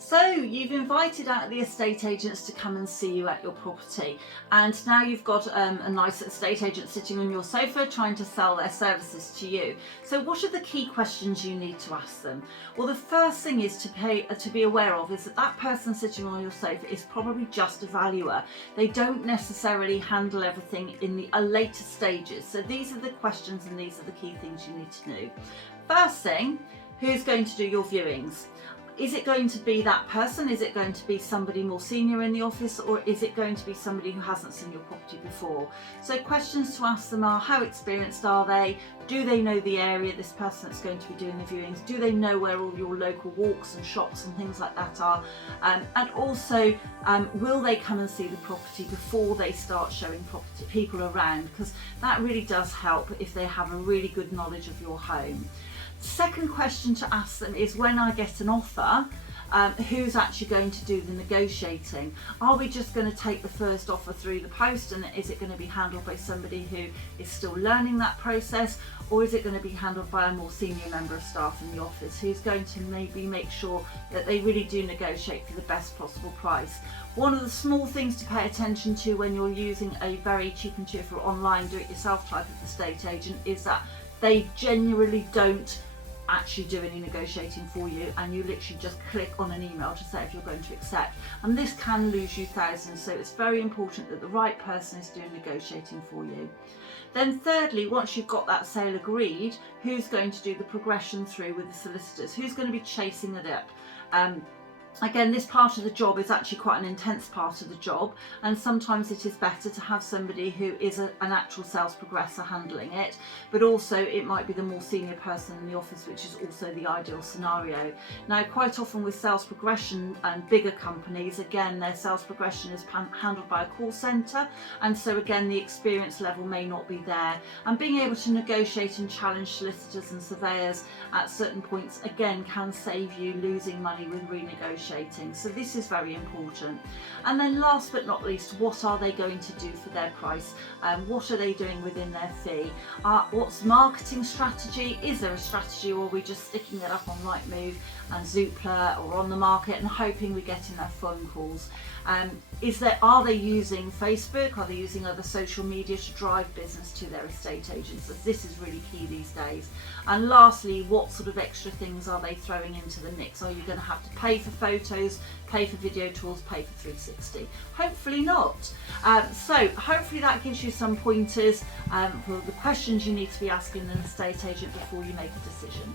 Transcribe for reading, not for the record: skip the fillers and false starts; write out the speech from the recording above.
So you've invited out the estate agents to come and see you at your property, and now you've got a nice estate agent sitting on your sofa trying to sell their services to you. So what are the key questions you need to ask them? Well, the first thing is to be aware of is that that person sitting on your sofa is probably just a valuer. They don't necessarily handle everything in the later stages. So these are the questions and these are the key things you need to know. First thing, who's going to do your viewings? Is it going to be that person? Is it going to be somebody more senior in the office, or is it going to be somebody who hasn't seen your property before? So questions to ask them are, how experienced are they? Do they know the area, this person that's going to be doing the viewings? Do they know where all your local walks and shops and things like that are? And also, will they come and see the property before they start showing property people around? Because that really does help if they have a really good knowledge of your home. Second question to ask them is, when I get an offer, who's actually going to do the negotiating? Are we just going to take the first offer through the post, and is it going to be handled by somebody who is still learning that process, or is it going to be handled by a more senior member of staff in the office who's going to maybe make sure that they really do negotiate for the best possible price? One of the small things to pay attention to when you're using a very cheap and cheerful online do-it-yourself type of estate agent is that they genuinely don't actually do any negotiating for you, and you literally just click on an email to say if you're going to accept, and this can lose you thousands. So it's very important that the right person is doing negotiating for you. Then thirdly, once you've got that sale agreed, who's going to do the progression through with the solicitors? Who's going to be chasing it up? Again, this part of the job is actually quite an intense part of the job, and sometimes it is better to have somebody who is an actual sales progressor handling it, but also it might be the more senior person in the office, which is also the ideal scenario. Now, quite often with sales progression and bigger companies, again, their sales progression is handled by a call centre, and so again the experience level may not be there, and being able to negotiate and challenge solicitors and surveyors at certain points again can save you losing money with renegotiating. So this is very important. And then last but not least, what are they going to do for their price? What are they doing within their fee? What's marketing strategy? Is there a strategy, or are we just sticking it up on Rightmove and Zoopla or on the market and hoping we get enough phone calls? Are they using Facebook? Are they using other social media to drive business to their estate agents? This is really key these days. And lastly, what sort of extra things are they throwing into the mix? Are you going to have to pay for photos, pay for video tools, pay for 360? Hopefully not. So hopefully that gives you some pointers for the questions you need to be asking an estate agent before you make a decision.